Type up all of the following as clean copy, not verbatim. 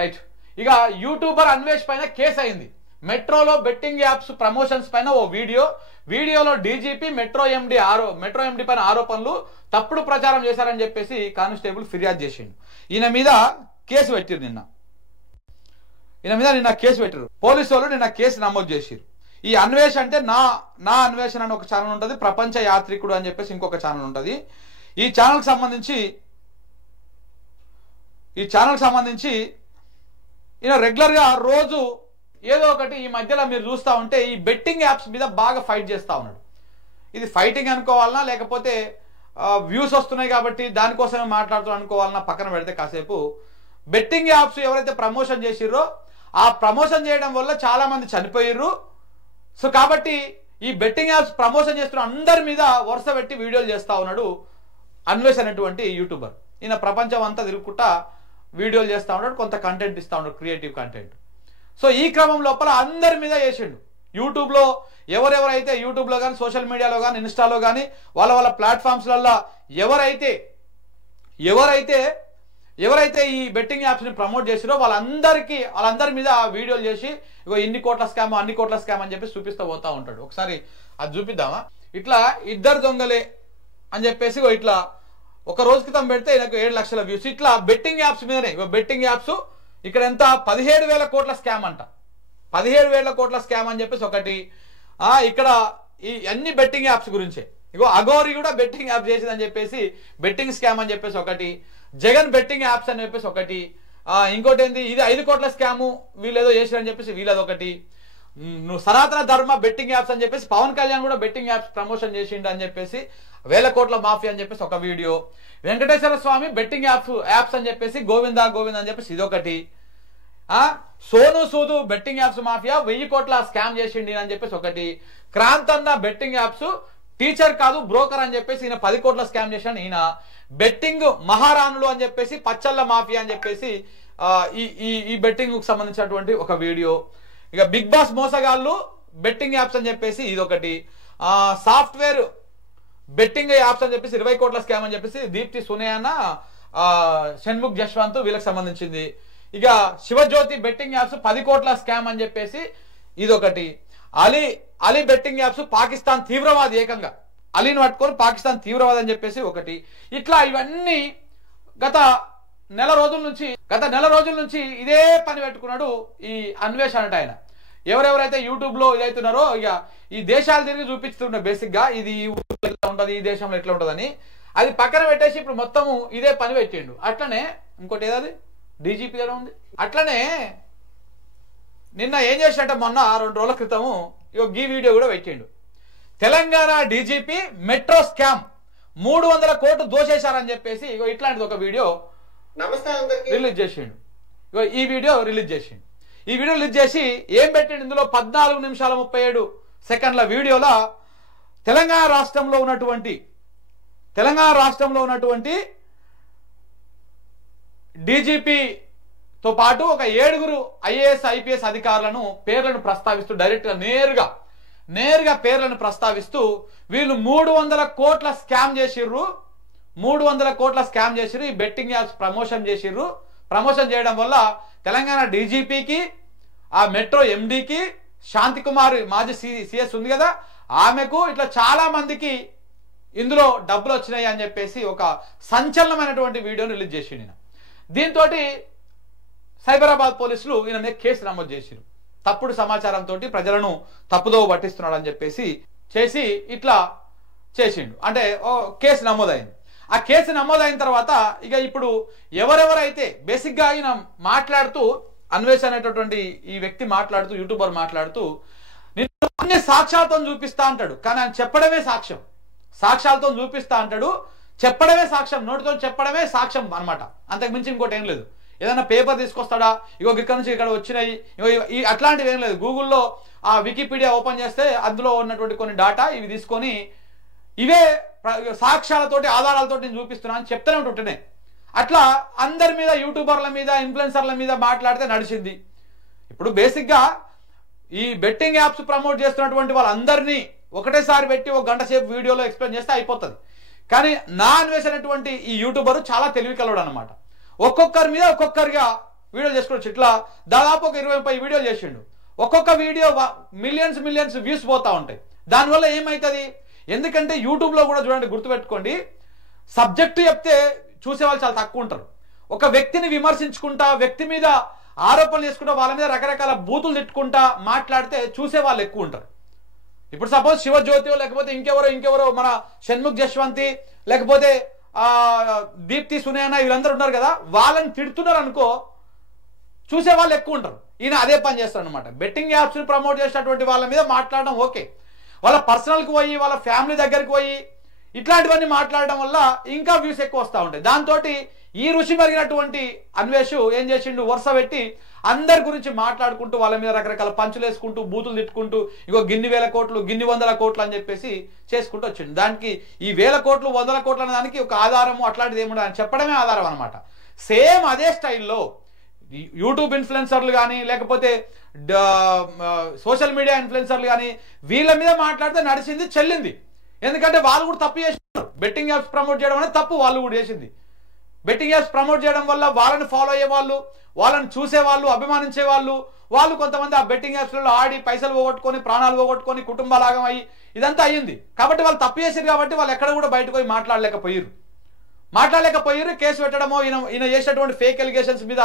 Right. ఇక YouTuber Anvesh పైన case అయింది. మెట్రోలో బెట్టింగ్ యాప్స్ ప్రమోషన్స్ పైన ఓ వీడియోలో డీజీపీ మెట్రో ఎండి పైన ఆరోపణలు తప్పుడు ప్రచారం చేశారని చెప్పేసి కానిస్టేబుల్ ఫిర్యాదు చేసిండు. ఈయన మీద కేసు పెట్టిరు. నిన్న కేసు పెట్టారు పోలీసు వాళ్ళు. నిన్న కేసు నమోదు చేసిరు. ఈ అన్వేష్ అంటే నా అన్వేషణ అని ఒక ఛానల్ ఉంటుంది, ప్రపంచ యాత్రికుడు అని చెప్పేసి ఇంకొక ఛానల్ ఉంటుంది. ఈ ఛానల్కి సంబంధించి ఈయన రెగ్యులర్గా రోజు ఏదో ఒకటి ఈ మధ్యలో మీరు చూస్తూ ఉంటే ఈ బెట్టింగ్ యాప్స్ మీద బాగా ఫైట్ చేస్తూ ఉన్నాడు. ఇది ఫైటింగ్ అనుకోవాలన్నా లేకపోతే వ్యూస్ వస్తున్నాయి కాబట్టి దానికోసమే మాట్లాడుతూ అనుకోవాలన్నా పక్కన పెడితే కాసేపు బెట్టింగ్ యాప్స్ ఎవరైతే ప్రమోషన్ చేసిర్రో ఆ ప్రమోషన్ చేయడం వల్ల చాలా మంది చనిపోయిర్రు. సో కాబట్టి ఈ బెట్టింగ్ యాప్స్ ప్రమోషన్ చేస్తున్న అందరి మీద వరుస పెట్టి వీడియోలు చేస్తూ ఉన్నాడు అన్వేష్ అనేటువంటి యూట్యూబర్. ఈయన ప్రపంచం అంతా తిరుగుకుంటా వీడియోలు చేస్తూ ఉన్నాడు, కొంత కంటెంట్ ఇస్తూ ఉన్నాడు, క్రియేటివ్ కంటెంట్. సో ఈ క్రమం లోపల అందరి మీద చేసిండు. యూట్యూబ్లో ఎవరెవరైతే యూట్యూబ్లో కానీ సోషల్ మీడియాలో కానీ ఇన్స్టాలో కానీ వాళ్ళ ప్లాట్ఫామ్స్లలో ఎవరైతే ఈ బెట్టింగ్ యాప్స్ని ప్రమోట్ చేసిరో వాళ్ళందరి మీద వీడియోలు చేసి ఇగో ఇన్ని కోట్ల స్కామ్ అన్ని కోట్ల స్కామ్ అని చెప్పి చూపిస్తూ పోతా ఉంటాడు. ఒకసారి అది చూపిద్దామా? ఇట్లా ఇద్దరు దొంగలే అని చెప్పేసి ఇట్లా ఒక రోజు క్రితం పెడితే నాకు 7 లక్షల వ్యూస్. ఇట్లా బెట్టింగ్ యాప్స్ మీదనే బెట్టింగ్ యాప్స్ ఇక్కడ ఎంత 17,000 కోట్ల స్కామ్ అంట. 17,000 కోట్ల స్కామ్ అని చెప్పేసి ఒకటి. ఇక్కడ ఈ అన్ని బెట్టింగ్ యాప్స్ గురించే. ఇగో అఘోరి కూడా బెట్టింగ్ యాప్ చేసిందని చెప్పేసి బెట్టింగ్ స్కామ్ అని చెప్పేసి ఒకటి. జగన్ బెట్టింగ్ యాప్స్ అని చెప్పేసి ఒకటి. ఇంకోటి ఏంది, ఇది 5 కోట్ల స్కాము వీళ్ళు ఏదో చేసిరని చెప్పేసి వీళ్ళది ఒకటి. సనాతన ధర్మ బెట్టింగ్ యాప్స్ అని చెప్పేసి పవన్ కళ్యాణ్ కూడా బెట్టింగ్ యాప్స్ ప్రమోషన్ చేసిండు అని చెప్పేసి 1000 కోట్ల మాఫియా అని చెప్పేసి ఒక వీడియో. వెంకటేశ్వర స్వామి బెట్టింగ్ యాప్స్ అని చెప్పేసి గోవిందా అని చెప్పేసి ఇదొకటి. సోను సూదు బెట్టింగ్ యాప్స్ మాఫియా 1000 కోట్ల స్కామ్ చేసిండి అని చెప్పేసి ఒకటి. క్రాంతన్న బెట్టింగ్ యాప్స్ టీచర్ కాదు బ్రోకర్ అని చెప్పేసి ఈయన 10 కోట్ల స్కామ్ చేశాను. ఈయన బెట్టింగ్ మహారాణులు అని చెప్పేసి పచ్చళ్ళ మాఫియా అని చెప్పేసి ఈ బెట్టింగ్ కు సంబంధించినటువంటి ఒక వీడియో. ఇక బిగ్ బాస్ మోసగాళ్ళు బెట్టింగ్ యాప్స్ అని చెప్పేసి ఇదొకటి. సాఫ్ట్వేర్ బెట్టింగ్ యాప్స్ అని చెప్పేసి 20 కోట్ల స్కామ్ అని చెప్పేసి దీప్తి సునేయన షణ్ముఖ్ జశ్వంత్ వీళ్ళకి సంబంధించింది. ఇక శివజ్యోతి బెట్టింగ్ యాప్స్ 10 కోట్ల స్కామ్ అని చెప్పేసి ఇదొకటి. అలీ బెట్టింగ్ యాప్స్ పాకిస్తాన్ తీవ్రవాది, ఏకంగా అలీని పట్టుకొని పాకిస్తాన్ తీవ్రవాది అని చెప్పేసి ఒకటి. ఇట్లా ఇవన్నీ గత నెల రోజుల నుంచి ఇదే పని పెట్టుకున్నాడు ఈ అన్వేష్ అనట. ఆయన ఎవరెవరైతే యూట్యూబ్ లో ఇదైతున్నారో ఇక ఈ దేశాలు తిరిగి చూపిస్తుండే బేసిక్ గా ఇది ఎట్లా ఉంటది, ఈ దేశంలో ఎట్లా ఉంటదని అది పక్కన పెట్టేసి ఇప్పుడు మొత్తము ఇదే పని పెట్టిండు. అట్లనే ఇంకోటి ఏదది డీజీపీ గారు ఉంది. అట్లనే నిన్న ఏం చేసినట్ట మొన్న 2 రోజుల క్రితము ఈ వీడియో కూడా పెట్టిండు. తెలంగాణ డీజీపీ మెట్రో స్కామ్ 300 కోట్లు దోచేశారని చెప్పేసి ఇట్లాంటిది ఒక వీడియో రిలీజ్ చేసిండు. ఈ వీడియో రిలీజ్ చేసి ఏం పెట్టిండు, ఇందులో 14 నిమిషాల 37 సెకండ్ల వీడియోలో తెలంగాణ రాష్ట్రంలో ఉన్నటువంటి డీజీపీతో పాటు ఒక 7 ఐఏఎస్ ఐపీఎస్ అధికారులను పేర్లను ప్రస్తావిస్తూ డైరెక్ట్గా నేరుగా పేర్లను ప్రస్తావిస్తూ వీళ్ళు 300 కోట్ల స్కామ్ చేసిర్రు. 300 కోట్ల స్కామ్ చేసిర్రు. ఈ బెట్టింగ్ యాప్స్ ప్రమోషన్ చేసిర్రు. ప్రమోషన్ చేయడం వల్ల తెలంగాణ డీజీపీకి, ఆ మెట్రో ఎండీకి, శాంతి కుమార్ మాజీ సిఎస్ ఉంది కదా ఆమెకు, ఇట్లా చాలా మందికి ఇందులో డబ్బులు వచ్చినాయి అని చెప్పేసి ఒక సంచలనమైనటువంటి వీడియోని రిలీజ్ చేసిండు. దీంతో సైబరాబాద్ పోలీసులు ఈయన కేసు నమోదు చేసిరు. తప్పుడు సమాచారంతో ప్రజలను తప్పుదోవ పట్టిస్తున్నాడు అని చెప్పేసి చేసి ఇట్లా చేసిండు. అంటే కేసు నమోదైంది. ఆ కేసు నమోదైన తర్వాత ఇక ఇప్పుడు ఎవరెవరైతే బేసిక్గా ఆయన మాట్లాడుతూ అన్వేష్ అనేటటువంటి ఈ వ్యక్తి మాట్లాడుతూ యూట్యూబర్ మాట్లాడుతూ నేను అన్ని సాక్ష్యాలతో చూపిస్తా అంటాడు. కానీ ఆయన చెప్పడమే సాక్ష్యం. సాక్ష్యాలతో చూపిస్తా అంటాడు, చెప్పడమే సాక్ష్యం, నోటితో చెప్పడమే సాక్ష్యం అనమాట. అంతకు మించి ఇంకోటి ఏం లేదు. ఏదైనా పేపర్ తీసుకొస్తాడా, ఇక్కడ నుంచి ఇక్కడ వచ్చినాయి అట్లాంటివి ఏం లేదు. గూగుల్లో ఆ వికీపీడియా ఓపెన్ చేస్తే అందులో ఉన్నటువంటి కొన్ని డాటా ఇవి తీసుకొని ఇవే సాక్ష్యాలతోటి ఆధారాలతో నేను చూపిస్తున్నా అని చెప్తూనే ఉంటుంటేనే అట్లా అందరి మీద యూట్యూబర్ల మీద ఇన్ఫ్లుయెన్సర్ల మీద మాట్లాడితే నడిచింది. ఇప్పుడు బేసిక్గా ఈ బెట్టింగ్ యాప్స్ ప్రమోట్ చేస్తున్నటువంటి వాళ్ళందరినీ ఒకటేసారి పెట్టి 1 గంట సేపు వీడియోలో ఎక్స్ప్లెయిన్ చేస్తే అయిపోతుంది. కానీ నా అన్వేష్ అనేటువంటి ఈ యూట్యూబర్ చాలా తెలివి కలవాడు అనమాట. ఒక్కొక్కరి మీద ఒక్కొక్కరిగా వీడియోలు చేసుకోవచ్చు. ఇట్లా దాదాపు ఒక 20-30 వీడియోలు చేసిండు. ఒక్కొక్క వీడియో మిలియన్స్ వ్యూస్ పోతా ఉంటాయి. దానివల్ల ఏమవుతుంది, ఎందుకంటే యూట్యూబ్లో కూడా చూడండి, గుర్తుపెట్టుకోండి, సబ్జెక్టు చెప్తే చూసేవాళ్ళు చాలా తక్కువ ఉంటారు. ఒక వ్యక్తిని విమర్శించుకుంటా, వ్యక్తి మీద ఆరోపణలు చేసుకుంటా, వాళ్ళ మీద రకరకాల బూతులు తిట్టుకుంటా మాట్లాడితే చూసే వాళ్ళు ఎక్కువ ఉంటారు. ఇప్పుడు సపోజ్ శివజ్యోతి లేకపోతే ఇంకెవరో మన షణ్ముఖ్ జశ్వంతి లేకపోతే దీప్తి సునేనా వీళ్ళందరూ ఉన్నారు కదా, వాళ్ళని తిడుతున్నారు అనుకో, చూసే వాళ్ళు ఎక్కువ ఉంటారు. ఈయన అదే పని చేస్తాడు అనమాట. బెట్టింగ్ యాప్స్ని ప్రమోట్ చేసినటువంటి వాళ్ళ మీద మాట్లాడడం ఓకే, వాళ్ళ పర్సనల్కి పోయి వాళ్ళ ఫ్యామిలీ దగ్గరికి పోయి ఇట్లాంటివన్నీ మాట్లాడడం వల్ల ఇంకా వ్యూస్ ఎక్కువ వస్తూ ఉంటాయి. దాంతో ఈ రుచి మరిగినటువంటి అన్వేష్ ఏం చేసిండు, వరుస పెట్టి అందరి గురించి మాట్లాడుకుంటూ వాళ్ళ మీద రకరకాల పంచులు వేసుకుంటూ బూతులు తిట్టుకుంటూ ఇగో గిన్ని వేల కోట్లు గిన్ని వందల కోట్లు అని చెప్పేసి చేసుకుంటూ వచ్చిండు. దానికి ఈ వేల కోట్లు 100 కోట్లు అనే దానికి ఒక ఆధారము అట్లాంటిది ఏముండదు అని చెప్పడమే ఆధారం అనమాట. సేమ్ అదే స్టైల్లో యూట్యూబ్ ఇన్ఫ్లుయెన్సర్లు కానీ లేకపోతే సోషల్ మీడియా ఇన్ఫ్లుయెన్సర్లు కానీ వీళ్ళ మీద మాట్లాడితే నడిచింది చెల్లింది. ఎందుకంటే వాళ్ళు కూడా తప్పు చేసినారు. బెట్టింగ్ యాప్స్ ప్రమోట్ చేయడం అనేది తప్పు వాళ్ళు కూడా చేసింది. బెట్టింగ్ యాప్స్ ప్రమోట్ చేయడం వల్ల వాళ్ళని ఫాలో అయ్యే వాళ్ళు, వాళ్ళని చూసేవాళ్ళు, అభిమానించే వాళ్ళు కొంతమంది ఆ బెట్టింగ్ యాప్స్లలో ఆడి పైసలు పోగొట్టుకొని ప్రాణాలు పోగొట్టుకొని కుటుంబాలాగం అయ్యి ఇదంతా అయ్యింది. కాబట్టి వాళ్ళు తప్పు చేశారు కాబట్టి వాళ్ళు ఎక్కడ కూడా బయటకు పోయి మాట్లాడలేకపోయారు. కేసు పెట్టడమో ఈయన చేసేటువంటి ఫేక్ ఎలిగేషన్స్ మీద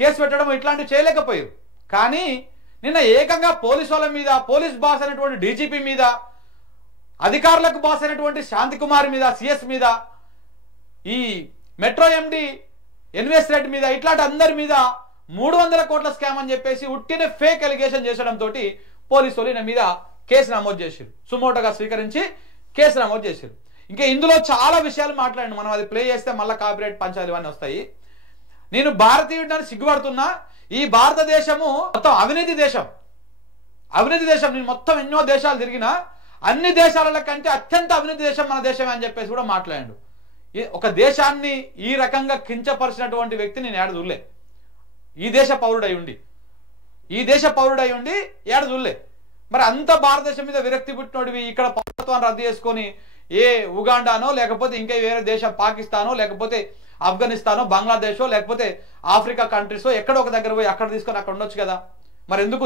కేసు పెట్టడమో ఇట్లాంటివి చేయలేకపోయారు. కానీ నిన్న ఏకంగా పోలీసు వాళ్ళ మీద, పోలీస్ బాస్ అయినటువంటి డీజీపీ మీద, అధికారులకు బాస్ అయినటువంటి శాంతికుమార్ మీద, సిఎస్ మీద, ఈ మెట్రో ఎండి ఎన్విఎస్ రెడ్డి మీద, ఇట్లాంటి అందరి మీద 300 కోట్ల స్కామ్ అని చెప్పేసి ఉట్టిన ఫేక్ ఎలిగేషన్ చేసడంతో పోలీసు వాళ్ళు ఈయన మీద కేసు నమోదు చేశారు. సుమోటోగా స్వీకరించి కేసు నమోదు చేశారు. ఇంకా ఇందులో చాలా విషయాలు మాట్లాడండి, మనం అది ప్లే చేస్తే మళ్ళీ కాపీరైట్ పంచాలు ఇవన్నీ వస్తాయి. నేను భారతీయుడిని సిగ్గుపడుతున్నా. ఈ భారతదేశము మొత్తం అవినీతి దేశం. నేను మొత్తం ఎన్నో దేశాలు తిరిగినా అన్ని దేశాల కంటే అత్యంత అవినీతి దేశం మన దేశమే అని చెప్పేసి కూడా మాట్లాడాడు. ఒక దేశాన్ని ఈ రకంగా కించపరిచినటువంటి వ్యక్తి నేను ఏడ చూడలే. ఈ దేశ పౌరుడై ఉండి ఏడ చూడలే. మరి అంత భారతదేశం మీద విరక్తి పుట్టినోడివి ఇక్కడ పౌరత్వాన్ని రద్దు చేసుకొని ఏ ఉగాండానో లేకపోతే ఇంకా వేరే దేశం పాకిస్తానో లేకపోతే ఆఫ్ఘనిస్తానో బంగ్లాదేశో లేకపోతే ఆఫ్రికా కంట్రీసో ఎక్కడో ఒక దగ్గర పోయి అక్కడ తీసుకొని అక్కడ ఉండొచ్చు కదా. మరి ఎందుకు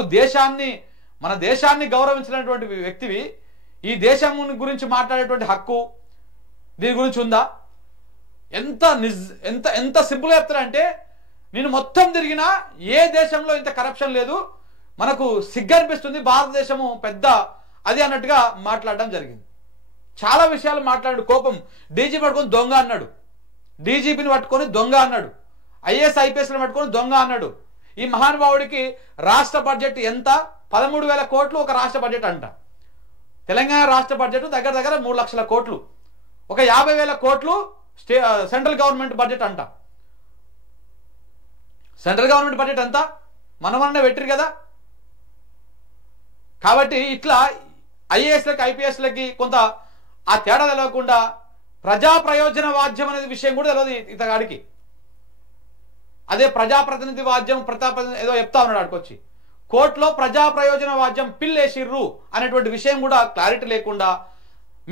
మన దేశాన్ని గౌరవించినటువంటి వ్యక్తివి ఈ దేశం గురించి మాట్లాడేటువంటి హక్కు దీని గురించి ఉందా? ఎంత సింపుల్గా చెప్తారంటే, నేను మొత్తం తిరిగినా ఏ దేశంలో ఇంత కరప్షన్ లేదు, మనకు సిగ్గనిపిస్తుంది, భారతదేశము పెద్ద అది అన్నట్టుగా మాట్లాడడం జరిగింది. చాలా విషయాలు మాట్లాడు. కోపం డీజీపీ పట్టుకొని దొంగ అన్నాడు, డీజీపీని పట్టుకొని దొంగ అన్నాడు, ఐఏఎస్ ఐపీఎస్ని పట్టుకొని దొంగ అన్నాడు. ఈ మహానుభావుడికి రాష్ట్ర బడ్జెట్ ఎంత? 13,000 కోట్లు ఒక రాష్ట్ర బడ్జెట్ అంట. తెలంగాణ రాష్ట్ర బడ్జెట్ దగ్గర 3 లక్షల కోట్లు. ఒక 50,000 కోట్లు సెంట్రల్ గవర్నమెంట్ బడ్జెట్ అంట. సెంట్రల్ గవర్నమెంట్ బడ్జెట్ అంతా మనమన్నా పెట్టిరు కదా. కాబట్టి ఇట్లా ఐఏఎస్లకి ఐపీఎస్లకి కొంత ఆ తేడా తెలవకుండా ప్రజా ప్రయోజన వాద్యం అనేది విషయం కూడా తెలియదు ఇతగాడికి. అదే ప్రజాప్రతినిధి వాద్యం ఏదో చెప్తా ఉన్నాడు ఆడికొచ్చి. కోర్టులో ప్రజా ప్రయోజన వాద్యం పిల్లేసిర్రు అనేటువంటి విషయం కూడా క్లారిటీ లేకుండా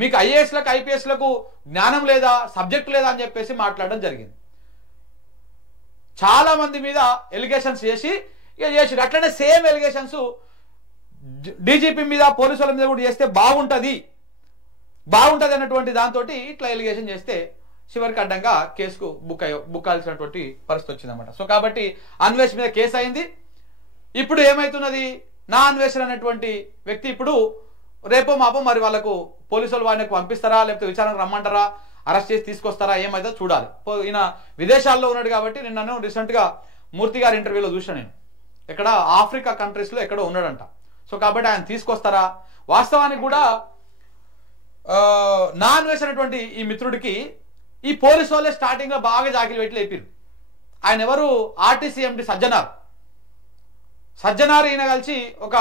మీకు ఐఏఎస్లకు ఐపీఎస్లకు జ్ఞానం లేదా, సబ్జెక్ట్ లేదా అని చెప్పేసి మాట్లాడడం జరిగింది. చాలా మంది మీద ఎలిగేషన్స్ చేసిరు. అట్లనే సేమ్ ఎలిగేషన్స్ డీజీపీ మీద, పోలీసుల మీద కూడా చేస్తే బాగుంటుంది అన్నటువంటి దాంతో ఇట్లా ఎలిగేషన్ చేస్తే చివరికి అడ్డంగా కేసుకు బుక్ అవ్వాల్సినటువంటి పరిస్థితి వచ్చిందన్నమాట. సో కాబట్టి అన్వేష్ మీద కేసు అయింది. ఇప్పుడు ఏమైతున్నది, నా అన్వేషణ అనేటువంటి వ్యక్తి ఇప్పుడు రేపో మాపో మరి వాళ్ళకు పోలీసులు వాడికి పంపిస్తారా లేకపోతే విచారణకు రమ్మంటారా, అరెస్ట్ చేసి తీసుకొస్తారా, ఏమైతే చూడాలి. ఈయన విదేశాల్లో ఉన్నాడు కాబట్టి నిన్న రీసెంట్గా మూర్తి గారి ఇంటర్వ్యూలో చూసాను నేను, ఎక్కడ ఆఫ్రికా కంట్రీస్లో ఎక్కడో ఉన్నాడంట. సో కాబట్టి ఆయన తీసుకొస్తారా? వాస్తవానికి కూడా నా అన్వేషణటువంటి ఈ మిత్రుడికి ఈ పోలీసు వాళ్ళే స్టార్టింగ్లో బాగా జాకిలు పెట్టి లేపారు. ఆయన ఎవరు, ఆర్టీసీ ఎండి సజ్జనార్ ఈయన కలిసి ఒక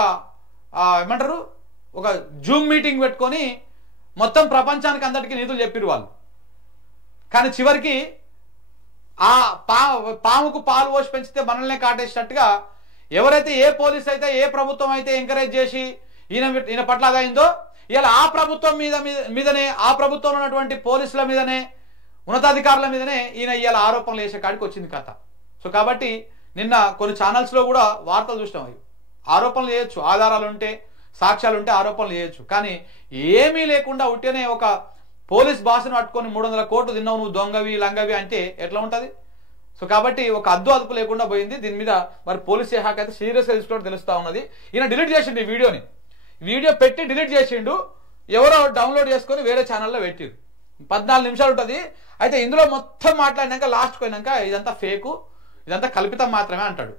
ఏమంటారు ఒక జూమ్ మీటింగ్ పెట్టుకొని మొత్తం ప్రపంచానికి అందరికీ నీతులు చెప్పారు వాళ్ళు. కానీ చివరికి ఆ పాముకు పాలు పోసి పెంచితే మనల్నే కాటేసినట్టుగా ఎవరైతే ఏ పోలీస్ అయితే ఏ ప్రభుత్వం అయితే ఎంకరేజ్ చేసి ఈయన పట్ల అదైందో ఇలా ఆ ప్రభుత్వం మీదనే ఆ ప్రభుత్వంలో ఉన్నటువంటి పోలీసుల మీదనే ఉన్నతాధికారుల మీదనే ఈయన ఇవాళ ఆరోపణలు వేసే కాడికి వచ్చింది కథ. సో కాబట్టి నిన్న కొన్ని ఛానల్స్లో కూడా వార్తలు చూసినాం. ఆరోపణలు చేయొచ్చు, ఆధారాలు ఉంటే సాక్ష్యాలు ఉంటే ఆరోపణలు చేయొచ్చు, కానీ ఏమీ లేకుండా ఉంటేనే ఒక పోలీస్ బాస్ను పట్టుకొని 300 కోట్లు తిన్నావు నువ్వు దొంగవి లంగవి అంటే ఎట్లా ఉంటుంది? సో కాబట్టి ఒక అదుపు లేకుండా పోయింది. దీని మీద మరి పోలీస్ శాఖ అయితే సీరియస్గా తీసుకోవడం తెలుస్తూ ఉన్నది. ఈయన డిలీట్ చేసిండు ఈ వీడియో పెట్టి డిలీట్ చేసిండు. ఎవరో డౌన్లోడ్ చేసుకొని వేరే ఛానల్లో పెట్టిరు. 14 నిమిషాలు ఉంటుంది. అయితే ఇందులో మొత్తం మాట్లాడినాక లాస్ట్కి పోయినాక ఇదంతా ఫేకు, ఇదంతా కల్పితం మాత్రమే అంటాడు.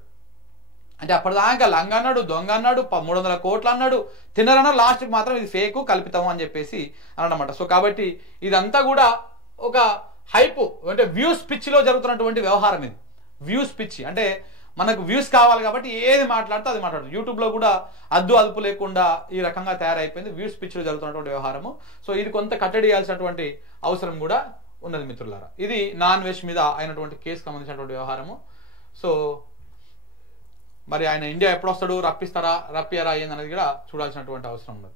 అంటే అప్పటిదాకా లంగ అన్నాడు, దొంగ అన్నాడు, 300 కోట్లు అన్నాడు, తిన్నరన్నాడు, లాస్ట్కి మాత్రం ఇది ఫేకు కల్పితం అని చెప్పేసి అన్నమాట. సో కాబట్టి ఇదంతా కూడా ఒక హైప్ అంటే వ్యూస్ పిచ్చిలో జరుగుతున్నటువంటి వ్యవహారం ఇది. వ్యూస్ పిచ్చి అంటే మనకు వ్యూస్ కావాలి కాబట్టి ఏది మాట్లాడితే అది మాట్లాడదు. యూట్యూబ్లో కూడా అదుపు లేకుండా ఈ రకంగా తయారైపోయింది. వ్యూస్ పిచ్చిలో జరుగుతున్నటువంటి వ్యవహారము. సో ఇది కొంత కట్టడి చేయాల్సినటువంటి అవసరం కూడా ఉన్నది మిత్రులారా. ఇది నాన్ వెజ్ మీద అయినటువంటి కేసు సంబంధించినటువంటి వ్యవహారము. సో మరి ఆయన ఇండియా ఎప్పుడు వస్తాడు, రప్పిస్తారా రప్పియారా ఏందనేది కూడా చూడాల్సినటువంటి అవసరం ఉన్నది.